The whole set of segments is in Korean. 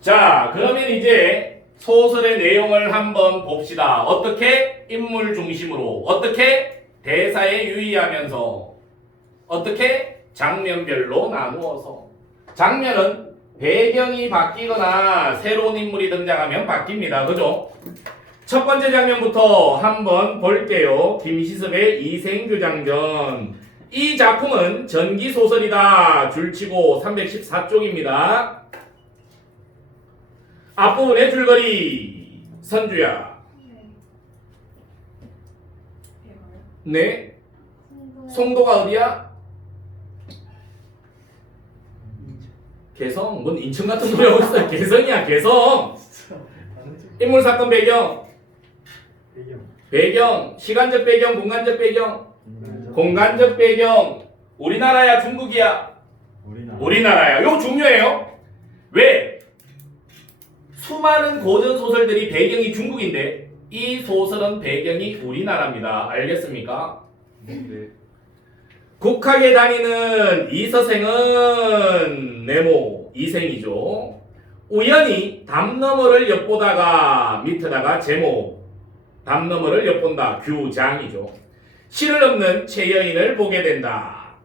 자, 그러면 이제 소설의 내용을 한번 봅시다. 어떻게? 인물 중심으로. 어떻게? 대사에 유의하면서. 어떻게? 장면별로 나누어서. 장면은 배경이 바뀌거나 새로운 인물이 등장하면 바뀝니다. 그죠? 첫 번째 장면부터 한번 볼게요. 김시섭의 이생규장전. 이 작품은 전기소설이다. 줄치고 314쪽입니다. 앞부분의 줄거리. 선주야. 네. 송도가 어디야? 개성? 뭔 인천 같은 소리 하고 있어. 개성이야, 개성. 인물 사건 배경, 시간적 배경, 공간적 배경. 공간적 배경. 우리나라야, 중국이야? 우리나라야. 이거 중요해요. 왜? 수많은 고전 소설들이 배경이 중국인데 이 소설은 배경이 우리나라입니다. 알겠습니까? 네. 국학에 다니는 이서생은 네모 이생이죠. 우연히 담너머를 엿보다가 밑에다가 제목 담너머를 엿본다 규장이죠. 실을 읊는 최여인을 보게 된다.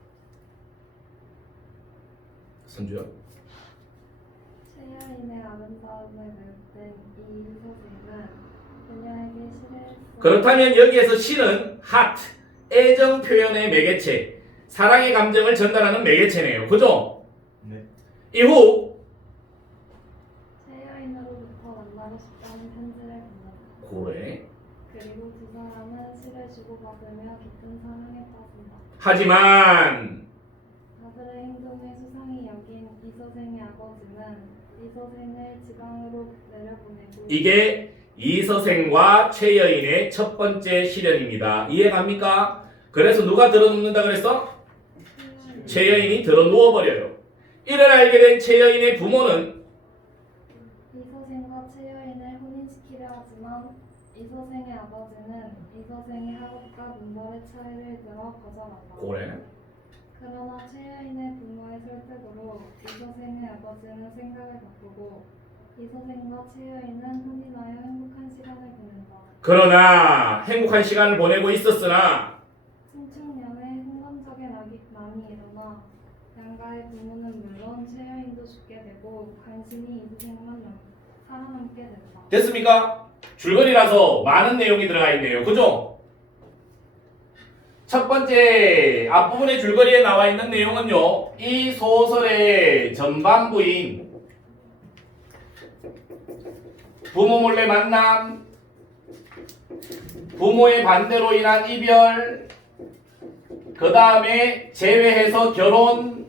선주요. 최여인의 아름다움을 늙은 이 소생은 그녀에게 시를 그렇다면 여기에서 시는 하트 애정 표현의 매개체 사랑의 감정을 전달하는 매개체네요. 그죠? 네. 이후 최여인으로부터 만나고 싶다는 편지를 보낸다. 고래. 그리고 두 사람은 시를 주고받으며 깊은 사랑에 빠진다. 하지만 다들의 행동에 수상히 여긴 이서생의 아버지는 이서생을 지방으로 내려보내고 이게 이서생과 최여인의 첫 번째 시련입니다. 이해갑니까? 그래서 누가 들어눕는다 그랬어? 최여인이 들어누워버려요. 이를 알게 된 최여인의 부모는 이서생과 최여인을 혼인시키려 하지만 이서생의 아버지는 이서생의 학업과 문벌의 차이를 들어 거절한다. 고래. 그러나 최여인의 부모의 설득으로 이서생의 아버지는 생각을 바꾸고 이서생과 최여인은 혼인하여 행복한 시간을 보낸다. 그러나 행복한 시간을 보내고 있었으나 신축년에 hun감적인 난이 일어나 양가의 부모는 물론 최여인도 죽게 되고 간신히 이서생만 살아남게 된다. 됐습니까? 줄거리라서 많은 내용이 들어가 있네요. 그죠? 첫 번째 앞부분의 줄거리에 나와 있는 내용은요. 이 소설의 전반부인 부모 몰래 만남, 부모의 반대로 인한 이별, 그 다음에 재회해서 결혼,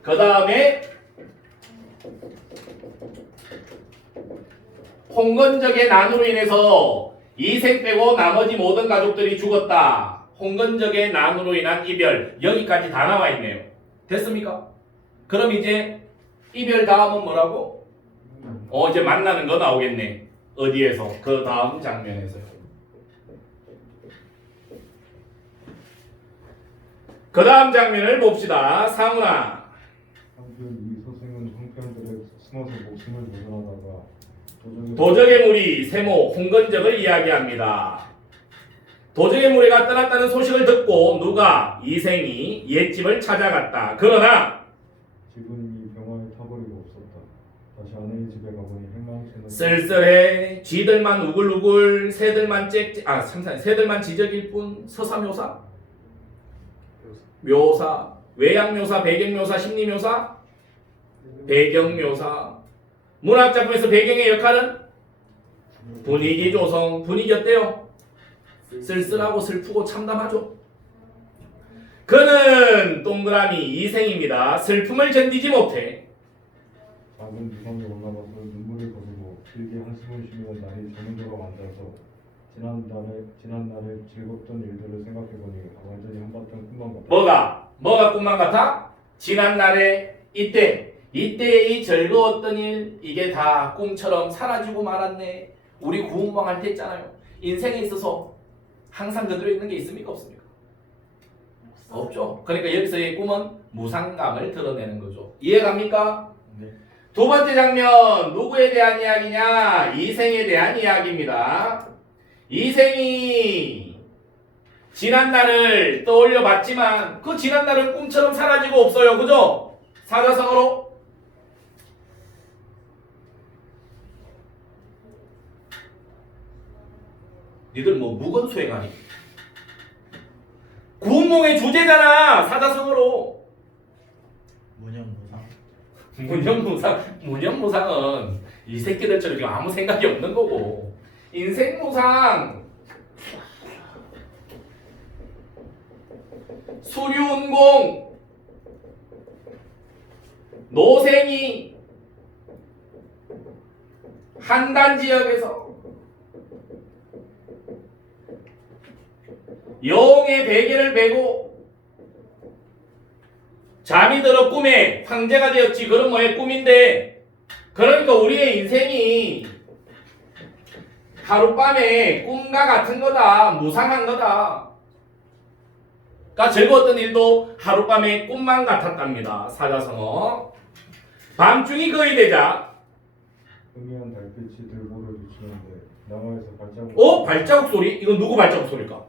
그 다음에 홍건적의 난으로 인해서 이생 빼고 나머지 모든 가족들이 죽었다. 홍건적의 난으로 인한 이별. 여기까지 다 나와 있네요. 됐습니까? 그럼 이제 이별 다음은 뭐라고? 이제 만나는 거 나오겠네. 어디에서? 그 다음 장면에서요. 그 다음 장면을 봅시다. 상훈아. 한편 이 소생은 형편들에 숨어서 목숨을 보존하다가 도적의 무리 세모 홍건적을 이야기합니다. 도적의 무리가 떠났다는 소식을 듣고 누가 이생이 옛집을 찾아갔다. 그러나 집은 이미 병화에 타버리고 없었다. 다시 아내의 집에 가보니 행망치는 쓸쓸해. 쥐들만 우글우글 새들만 새들만 지적일 뿐. 서사묘사? 묘사. 외양묘사, 배경묘사, 심리묘사? 배경묘사. 문학작품에서 배경의 역할은 분위기 조성. 분위기 어때요? 쓸쓸하고 슬프고 참담하죠. 그는 동그라미 이생입니다. 슬픔을 견디지 못해 작은 두성에 올라가서 눈물을 거두고 길게 한숨을 쉬며 나의 전문적으로 앉아서 지난날의 즐겁던 일들을 생각해보니 완전히 한바탕 꿈만 같다. 뭐가 꿈만 같아? 지난날에 이때의 이 즐거웠던 일, 이게 다 꿈처럼 사라지고 말았네. 우리 구운왕 할 때 했잖아요. 인생에 있어서 항상 그대로 있는 게 있습니까? 없습니까? 없죠. 그러니까 여기서의 꿈은 무상감을 드러내는 거죠. 이해갑니까? 네. 두 번째 장면 누구에 대한 이야기냐? 이생에 대한 이야기입니다. 이생이 지난 날을 떠올려 봤지만 그 지난 날은 꿈처럼 사라지고 없어요. 그죠? 사자성어로 니들 뭐 무건 수행하니? 구운몽의 주제잖아. 사자성어로. 문형무상은 이 새끼들처럼 지금 아무 생각이 없는 거고, 인생무상 수류운공 노생이 한단 지역에서 여홍의 베개를 베고 잠이 들어 꿈에 황제가 되었지. 그런 뭐의 꿈인데, 그러니까 우리의 인생이 하룻밤에 꿈과 같은 거다. 무상한 거다. 그러니까 즐거웠던 일도 하룻밤에 꿈만 같았답니다. 사자성어. 밤중이 거의 되자 희미한 달빛이 들보를 비추는데 나무에서 발자국. 발자국 소리? 이건 누구 발자국 소리일까?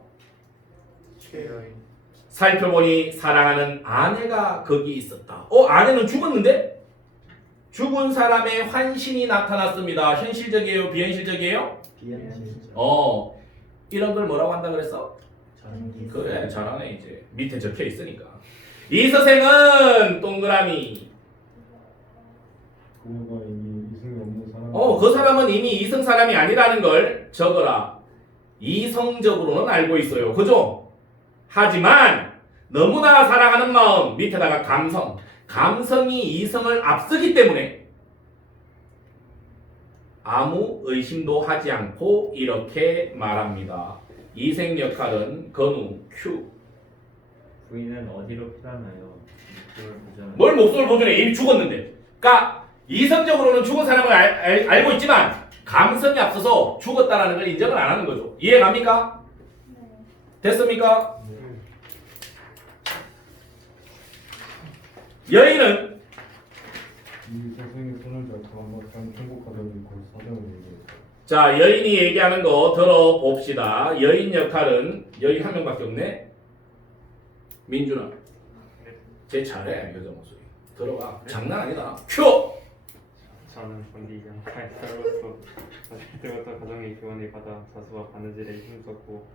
살펴보니 사랑하는 아내가 거기 있었다. 아내는 죽었는데? 죽은 사람의 환신이 나타났습니다. 현실적이에요? 비현실적이에요? 비현실적. 이런 걸 뭐라고 한다 그랬어? 자연기. 그래, 잘하네. 이제 밑에 적혀 있으니까. 이 서생은 동그라미. 그녀가 이미 이승이 없는 사람. 그 사람은 이미 이성 사람이 아니라는 걸 적어라. 이성적으로는 알고 있어요. 그죠? 하지만 너무나 사랑하는 마음, 밑에다가 감성. 감성이 이성을 앞서기 때문에 아무 의심도 하지 않고 이렇게 말합니다. 이생 역할은 건우, 큐. 부인은 어디로 피하나요? 목표를 보잖아요. 뭘 목소리를 보존해? 이미 죽었는데. 그러니까 이성적으로는 죽은 사람을 알고 있지만 감성이 앞서서 죽었다는 걸 인정을 안 하는 거죠. 이해갑니까? 네. 됐습니까? 여인은 이 선생이 손을 잡고 한번 행복하다고 그 사정을 얘기했다. 자, 여인이 얘기하는 거 들어봅시다. 여인 역할은 여인 한 명밖에 없네. 민준아, 쟤 잘해. 여자 목소리 들어봐. 장난 아니다. 큐. 저는 본디 양파에서로서 어릴 때부터 가정의 교훈을 받아 자수와 바느질에 힘썼고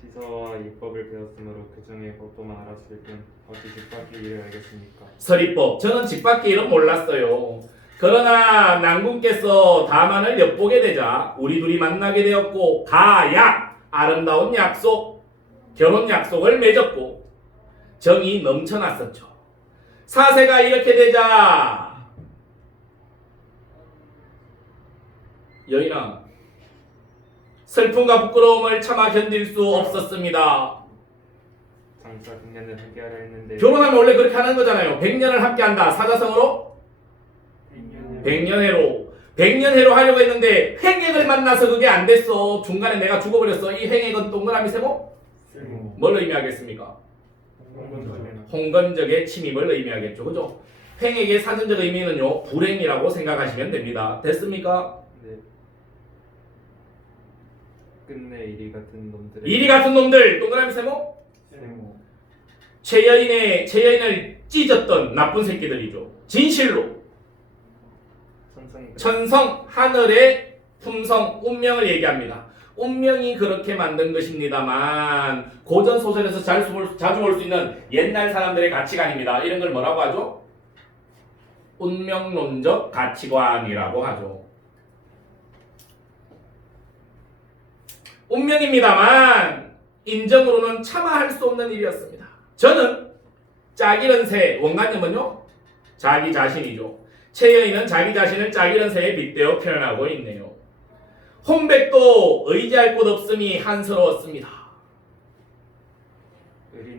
시서와 이법을 배웠으므로 그 중에 법도만 알았을 뿐 어찌 집밖의 일을 알겠습니까? 서리법. 저는 집 밖의 일은 몰랐어요. 그러나 난군께서 다만을 엿보게 되자 우리 둘이 만나게 되었고 가약 아름다운 약속, 결혼 약속을 맺었고 정이 넘쳐났었죠. 사세가 이렇게 되자 여인아, 슬픔과 부끄러움을 참아 견딜 수 없었습니다. 장차 100년을 함께하려 했는데 결혼하면 원래 그렇게 하는 거잖아요. 100년을 함께한다. 사자성어로 100년해로. 100년해로 하려고 했는데 횡액을 만나서 그게 안 됐어. 중간에 내가 죽어버렸어. 이 횡액은 동그라미 세모? 뭘 의미하겠습니까? 홍건적의 침입을 의미하겠죠. 그죠? 횡액의 사전적 의미는요, 불행이라고 생각하시면 됩니다. 됐습니까? 네. 끝내 이리 같은 놈들의 이리 같은 놈들, 동그라미 세모? 최여인을 찢었던 나쁜 새끼들이죠. 진실로 천성, 하늘의 품성, 운명을 얘기합니다. 운명이 그렇게 만든 것입니다만 고전 소설에서 자주 볼 수 있는 옛날 사람들의 가치관입니다. 이런 걸 뭐라고 하죠? 운명론적 가치관이라고 하죠. 운명입니다만 인정으로는 차마 할 수 없는 일이었습니다. 저는 짝이른 새, 원관념은요? 자기 자신이죠. 최여인은 자기 자신을 짝이른 새에 빗대어 표현하고 있네요. 홍백도 의지할 곳 없음이 한스러웠습니다.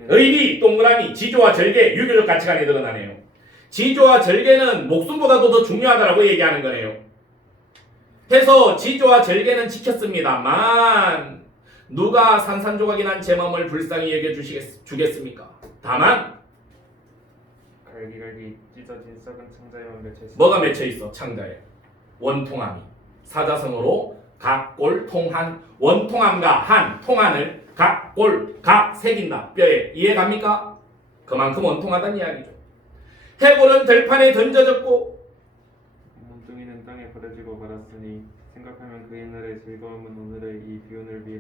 의리, 동그라미, 지조와 절개, 유교적 가치관이 드러나네요. 지조와 절개는 목숨보다도 더 중요하다고 얘기하는 거네요. 해서 지조와 절개는 지켰습니다만 누가 산산조각이 난 제 마음을 불쌍히 여겨주겠습니까? 다만 갈기갈기 찢어진 썩은 창자에만 맺혀 있습니다. 뭐가 맺혀 있어? 창자에. 원통함이. 사자성어로 각골 통한. 원통함과 한 통한을 각골 각 새긴다. 뼈에. 이해 갑니까? 그만큼 원통하다는 이야기죠. 해골은 들판에 던져졌고 몸뚱이는 땅에 버려지고 말았으니 생각하면 그 옛날의 즐거움은 오늘의 이 비운을 위해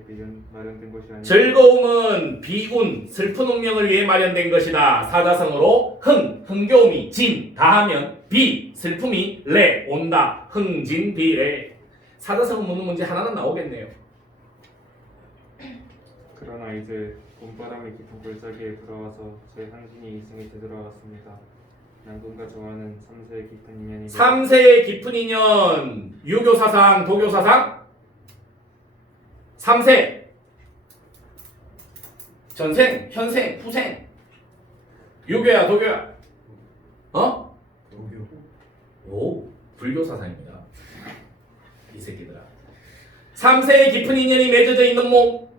마련된 것이 아니라 즐거움은 비운 슬픈 운명을 위해 마련된 것이다. 사자성어로 흥겨움이 진 다하면 비 슬픔이 레 온다. 흥진비레. 사자성어 묻는 문제 하나는 나오겠네요. 그러나 이제 봄바람이 깊은 골짜기에 불어와서 제 한신이 이승에 되돌아왔습니다. 남군과 저와는 3세의 깊은 인연이 3세의 깊은 인연. 유교 사상, 도교 사상. 3세. 전생, 현생, 후생. 유교야, 도교야. 어? 도교. 오, 불교 사상입니다. 이 새끼들아. 3세의 깊은 인연이 맺어져 있는 몸.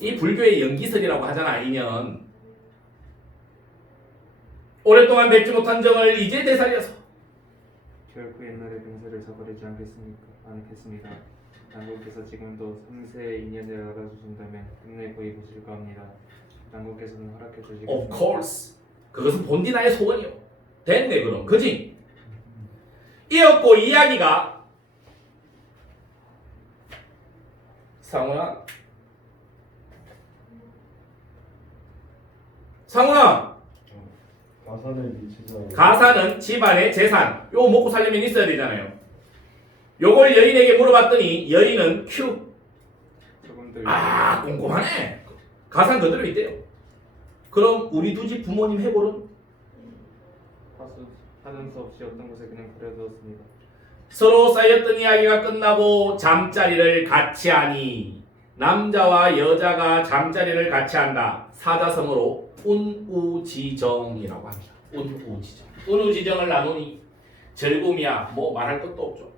이 불교의 연기설이라고 하잖아, 인연. 오랫동안 맺지 못한 정을 이제 되살려서 결코 옛날의 병세를 저버리지 않겠습니다. 남국께서 지금도 3세의 인연을 알아주신다면 끝내 거의 보실 겁니다. 남국께서는 허락해 주시겠습니다. Of course. 그것은 본디나의 소원이요. 됐네 그럼. 그지? 이었고 이야기가 상훈아 가산을 미치자. 가사는 집안의 재산. 요거 먹고 살려면 있어야 되잖아요. 요걸 여인에게 물어봤더니 여인은 큐. 조금들 꼼꼼하네. 가산 그대로 있대요. 그럼 우리 두 집 부모님 해골은 하는 수 없이 어떤 곳에 그냥 버려두었습니다. 서로 쌓였던 이야기가 끝나고 잠자리를 같이 하니 남자와 여자가 잠자리를 같이 한다. 사자성어로 운우지정이라고 합니다. 운우지정. 운우지정을 나누니 즐거움이야 뭐 말할 것도 없죠.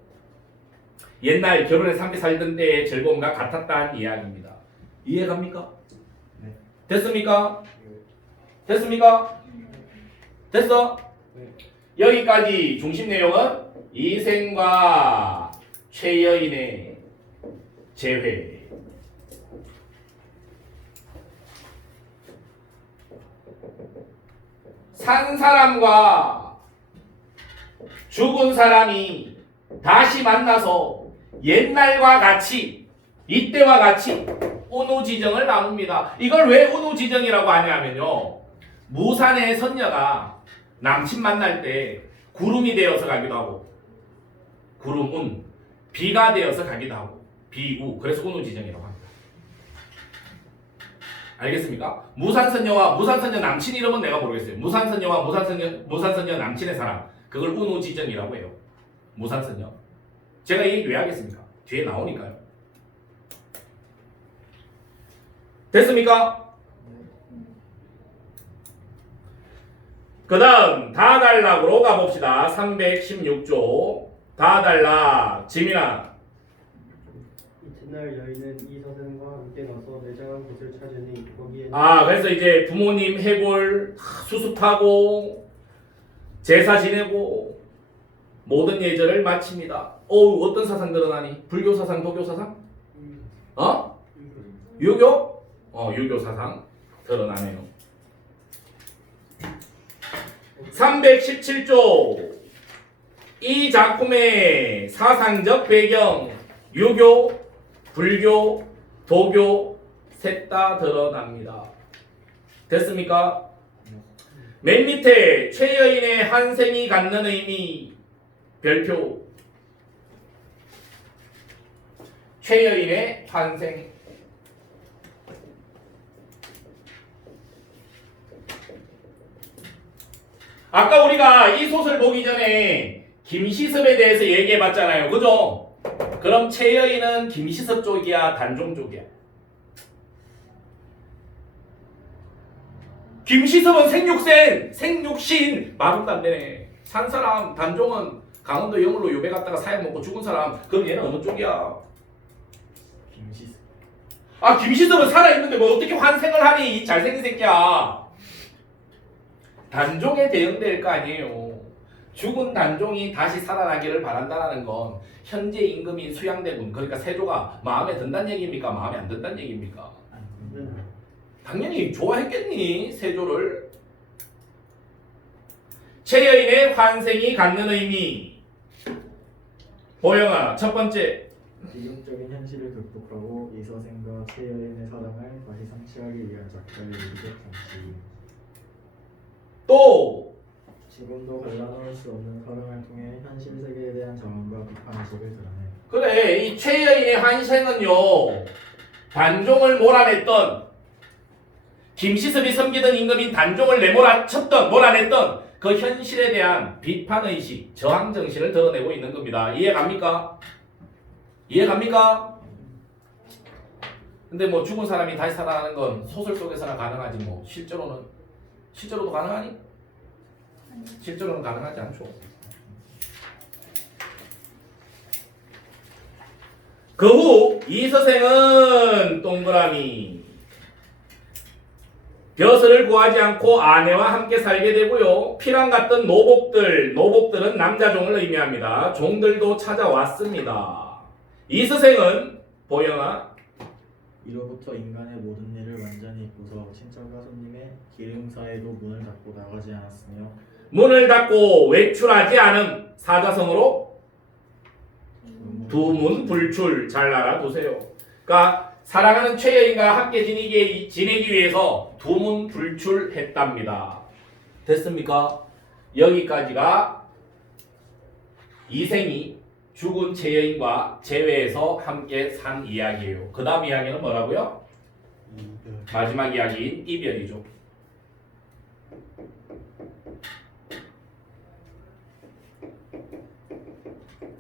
옛날 결혼해서 함께 살던 때의 즐거움과 같았다는 이야기입니다. 이해갑니까? 네. 됐습니까? 됐습니까? 됐어? 네. 여기까지 중심 내용은 이생과 최여인의 재회. 산 사람과 죽은 사람이 다시 만나서 옛날과 같이 이때와 같이 운우지정을 나눕니다. 이걸 왜 운우지정이라고 하냐면요. 무산의 선녀가 남친 만날 때 구름이 되어서 가기도 하고 구름운 비가 되어서 가기도 하고 비우 그래서 운우지정이라고 합니다. 알겠습니까? 무산선녀와 무산선녀 남친 이름은 내가 모르겠어요. 무산선녀와 무산선녀 남친의 사람 그걸 운우지정이라고 해요. 무산선녀. 제가 이 얘기 왜 하겠습니까? 뒤에 나오니까요. 됐습니까? 그 다음 다달락으로 가봅시다. 316조 다달락. 지민아. 이튿날 여인은 이 서생과 함께 나서 내장한 곳을 찾으니 거기에는 그래서 이제 부모님 해골 수습하고 제사 지내고 모든 예절을 마칩니다. 어떤 사상 드러나니? 불교 사상, 도교 사상? 유교? 유교 사상 드러나네요. 317조 이 작품의 사상적 배경 유교, 불교, 도교 셋 다 드러납니다. 됐습니까? 맨 밑에 최여인의 한생이 갖는 의미 별표. 최여인의 한생. 아까 우리가 이 소설 보기 전에 김시섭에 대해서 얘기해 봤잖아요. 그죠? 그럼 최여인은 김시섭 쪽이야, 단종 쪽이야? 김시섭은 생육신 말도 안 되네. 산 사람, 단종은 강원도 영월로 요배 갔다가 사약 먹고 죽은 사람. 그럼 얘는 어느 쪽이야? 김시섭. 김시섭은 살아있는데 뭐 어떻게 환생을 하니? 이 잘생긴 새끼야. 단종에 대응될 거 아니에요. 죽은 단종이 다시 살아나기를 바란다는 건 현재 임금인 수양대군, 그러니까 세조가 마음에 든다는 얘기입니까? 마음에 안 든다는 얘기입니까? 당연히 좋아했겠니, 세조를. 최여인의 환생이 갖는 의미. 보영아, 첫 번째. 비극적인 현실을 극복하고 이서생과 최여인의 사랑을 다시 상치하기 위한 작가의 의도적 장치. 또 지금도 갈라놓을 수 없는 사랑을 통해 현실 세계에 대한 저항과 비판의식을 드러내. 그래, 이 최여인의 환생은요, 단종을 몰아냈던, 김시섭이 섬기던 임금인 단종을 내몰아쳤던, 몰아냈던 그 현실에 대한 비판의식, 저항정신을 드러내고 있는 겁니다. 이해갑니까? 이해갑니까? 근데 뭐 죽은 사람이 다시 살아나는 건 소설 속에서나 가능하지, 뭐 실제로도 가능하니? 실제로는 가능하지 않죠. 그 후 이서생은 동그라미 벼슬을 구하지 않고 아내와 함께 살게 되고요. 피랑 같던 노복들은 남자 종을 의미합니다. 종들도 찾아왔습니다. 이서생은 보영아, 이로부터 인간의 모든 일을 완전히 잊고서 친척과 손님의 기름사에도 문을 닫고 나가지 않았으며 문을 닫고 외출하지 않음. 사자성어로 두문 불출. 잘 알아두세요. 그러니까 사랑하는 최여인과 함께 지내기 위해서 두문 불출했답니다. 됐습니까? 여기까지가 이생이 죽은 최여인과 재회해서 함께 산 이야기예요. 그 다음 이야기는 뭐라고요? 마지막 이야기인 이별이죠.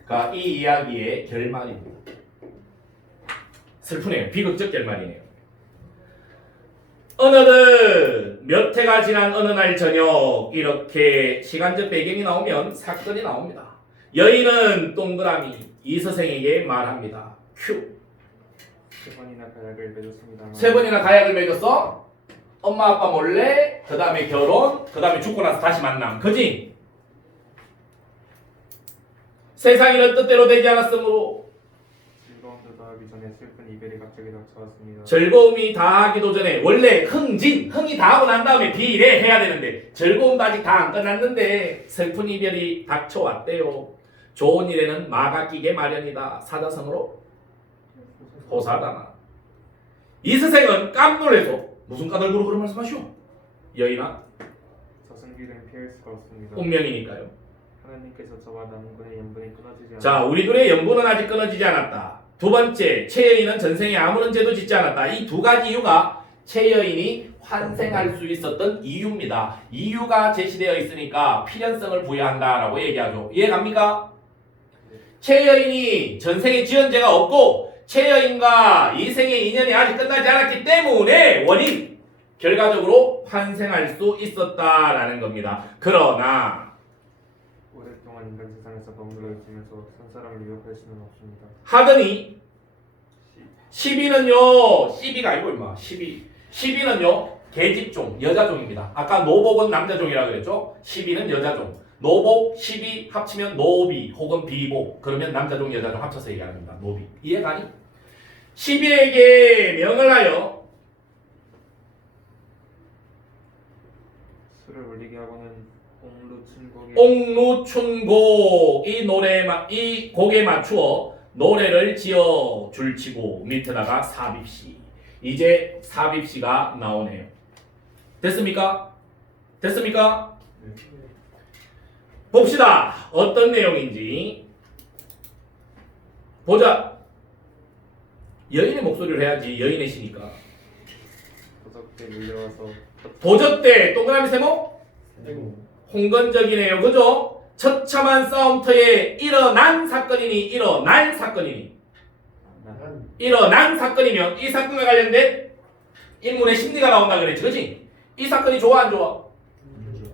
그러니까 이 이야기의 결말입니다. 슬프네요. 비극적 결말이네요. 어느덧 몇 해가 지난 어느 날 저녁, 이렇게 시간적 배경이 나오면 사건이 나옵니다. 여인은 동그라미 이서생에게 말합니다. 큐. 3번이나 가약을 맺었습니다. 3번이나 가약을 맺었어? 엄마 아빠 몰래, 그 다음에 결혼, 그 다음에 죽고 나서 다시 만남. 그지? 세상이는 뜻대로 되지 않았으므로 즐거움도 더하기 전에 슬픈 이별이 갑자기 닥쳐왔습니다. 즐거움이 다하기도 전에, 원래 흥이 다하고 난 다음에 비례해야 되는데 즐거움도 아직 다 안 끝났는데 슬픈 이별이 닥쳐왔대요. 좋은 일에는 마가 끼게 마련이다. 사자성어로 호사다나. 이서생은 깜놀해서 무슨 까닭으로 그런 말씀하시오? 여인아, 저승길은 피할 수가 없습니다. 운명이니까요. 하나님께서 저와 남군의 연분이 끊어지지 않아 자, 우리 둘의 연분은 아직 끊어지지 않았다. 두 번째, 최여인은 전생에 아무런 죄도 짓지 않았다. 이 두 가지 이유가 최여인이 환생할 수 있었던 이유입니다. 이유가 제시되어 있으니까 필연성을 부여한다라고 얘기하죠. 이해갑니까? 최여인이 전생에 지은 죄가 없고 최여인과 이생의 인연이 아직 끝나지 않았기 때문에 원인, 결과적으로 환생할 수 있었다라는 겁니다. 그러나 오랫동안 인간 세상에서 머물러 있으면서 산 사람을 유혹할 수는 없습니다. 하더니 시비가 아니고 임마. 시비는요 계집종, 여자종입니다. 아까 노복은 남자종이라고 그랬죠. 시비는 여자종. 노복, 시비 합치면 노비 혹은 비복. 그러면 남자종, 여자종 합쳐서 얘기하는 겁니다. 노비. 이해가니? 시비에게 명을 하여 술을 울리게 하고는 옥루춘곡에 이 곡에 맞추어 노래를 지어 줄치고 밑에다가 삽입시. 이제 삽입시가 나오네요. 됐습니까? 봅시다. 어떤 내용인지 보자. 여인의 목소리를 해야지. 여인의 시니까. 도적대 밀려와서 도적대 동그라미 세모 홍건적이네요. 그죠? 처참한 싸움터에 일어난 사건이니 일어난 사건이면 이 사건과 관련된 인물의 심리가 나온다 그랬지. 그치? 이 사건이 좋아 안 좋아?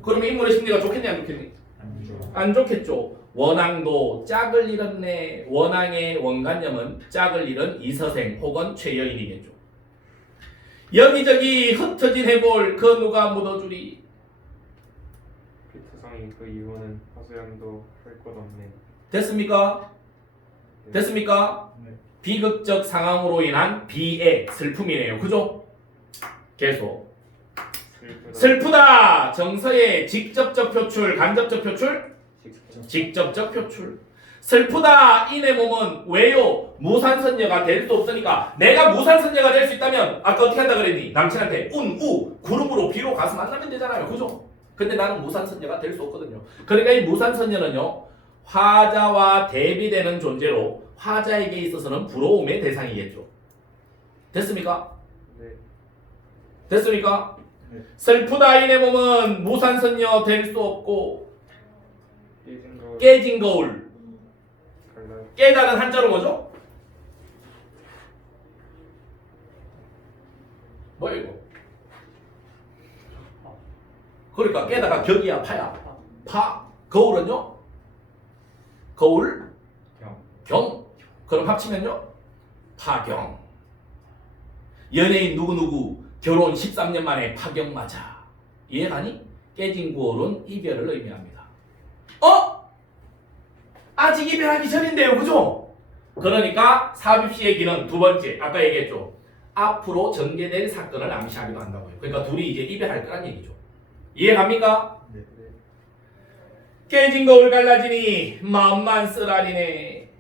그러면 인물의 심리가 좋겠니 안 좋겠니? 안 좋겠죠. 원앙도 짝을 잃었네. 원앙의 원관념은 짝을 잃은 이서생 혹은 최여인이겠죠. 여기저기 흩어진 해골 그 누가 묻어주리. 보니 그 이후는 하소연도 할 것 없네. 됐습니까? 됐습니까? 네. 비극적 상황으로 인한 비애, 슬픔이네요. 그죠? 계속. 슬프다. 정서의 직접적 표출, 간접적 표출, 직접적 표출. 슬프다. 이 내 몸은 왜요? 무산선녀가 될 수 없으니까. 내가 무산선녀가 될 수 있다면 아까 어떻게 한다 그랬니? 남친한테 우 그룹으로 B로 가서 만나면 되잖아요. 그죠? 근데 나는 무산선녀가 될 수 없거든요. 그러니까 이 무산선녀는요, 화자와 대비되는 존재로 화자에게 있어서는 부러움의 대상이겠죠. 됐습니까? 네. 됐습니까? 네. 슬프다. 이 내 몸은 무산선녀 될 수 없고 깨진 거 깨진 거울. 갈라요. 깨다는 한자로 뭐죠? 뭐야 이거? 그러니까 깨다가 격이야 파야. 파. 거울은요? 거울? 경. 그럼 합치면요? 파경. 연예인 누구누구 결혼 13년 만에 파경 맞아. 이해가니? 깨진 구월은 이별을 의미합니다. 아직 이별하기 전인데요. 그죠? 그러니까 삽입시의 기는 두 번째. 아까 얘기했죠. 앞으로 전개될 사건을 암시하기도 한다고요. 그러니까 둘이 이제 이별할 거란 얘기죠. 이해갑니까? 네. 깨진 거울 갈라지니 마음만 쓰라리네.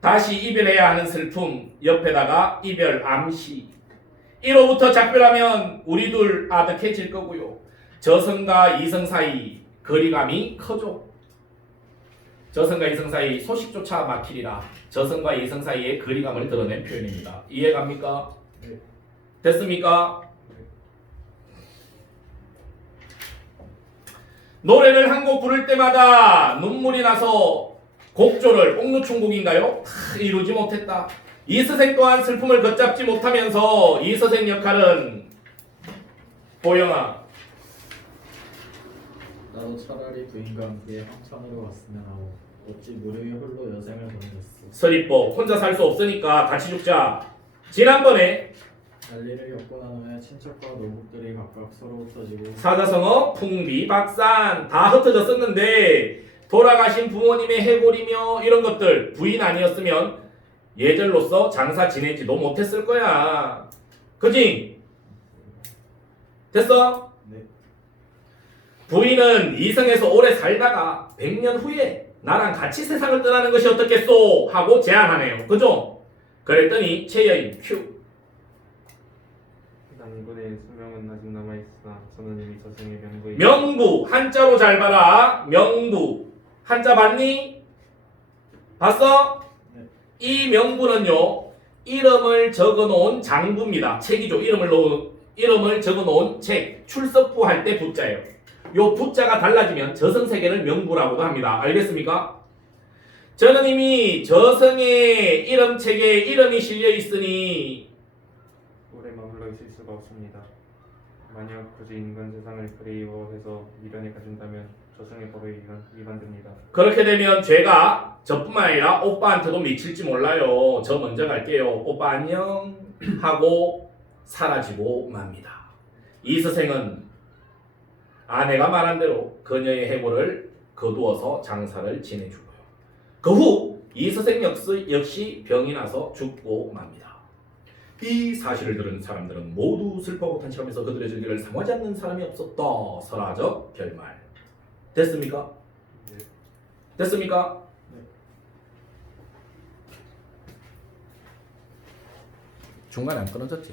다시 이별해야 하는 슬픔, 옆에다가 이별 암시. 이로부터 작별하면 우리 둘 아득해질 거고요. 저승과 이성 사이 거리감이 커져. 저승과 이성 사이 소식조차 막히리라. 저승과 이성 사이의 거리감을 드러낸 표현입니다. 이해갑니까? 네. 됐습니까? 노래를 한 곡 부를 때마다 눈물이 나서 곡조를 옥루충곡인가요? 이루지 못했다. 이서생 또한 슬픔을 걷잡지 못하면서 이서생 역할은 보영아. 나도 차라리 부인과 함께 함천으로 갔으면 하고 어찌 무료의 홀로 여생을 보내겠어. 서리법 혼자 살 수 없으니까 같이 죽자. 지난번에 난리를 겪고 난 후에 친척과 노국들이 각각 서로 흩어지고 사자성어 풍비박산 다 흩어졌었는데 돌아가신 부모님의 해골이며 이런 것들 부인 아니었으면 예절로서 장사 지내지도 못했을 거야. 그지? 됐어? 네. 부인은 이성에서 오래 살다가 100년 후에 나랑 같이 세상을 떠나는 것이 어떻겠소? 하고 제안하네요. 그죠? 그랬더니 최여인 큐. 난군의 수명은 아직 남아있으나 저는 이미 저승의 명부에 명부 한자로 잘 봐라. 명부 한자 봤니? 봤어? 네. 이 명부는요 이름을 적어놓은 장부입니다. 책이죠. 이름을 적어놓은 책 출석부 할 때 부자예요. 요 부자가 달라지면 저승세계를 명부라고도 합니다. 알겠습니까? 저는 이미 저승의 이름책에 이름이 실려 있으니 오래 머물러 있을 수가 없습니다. 만약 굳이 인간 세상을 그리워해서 미련에 가진다면 저승의 법에 위반됩니다. 그렇게 되면 죄가 저뿐만 아니라 오빠한테도 미칠지 몰라요. 저 먼저 갈게요. 오빠 안녕 하고 사라지고 맙니다. 이서생은 아내가 말한 대로 그녀의 해고를 거두어서 장사를 지내주고요. 그 후 이서생 역시 병이 나서 죽고 맙니다. 이 사실을 들은 사람들은 모두 슬퍼하고 탄식하면서 그들의 절기를 상하지 않는 사람이 없었다. 설화적 결말. 됐습니까? 네. 됐습니까? 중간에 안 끊어졌지?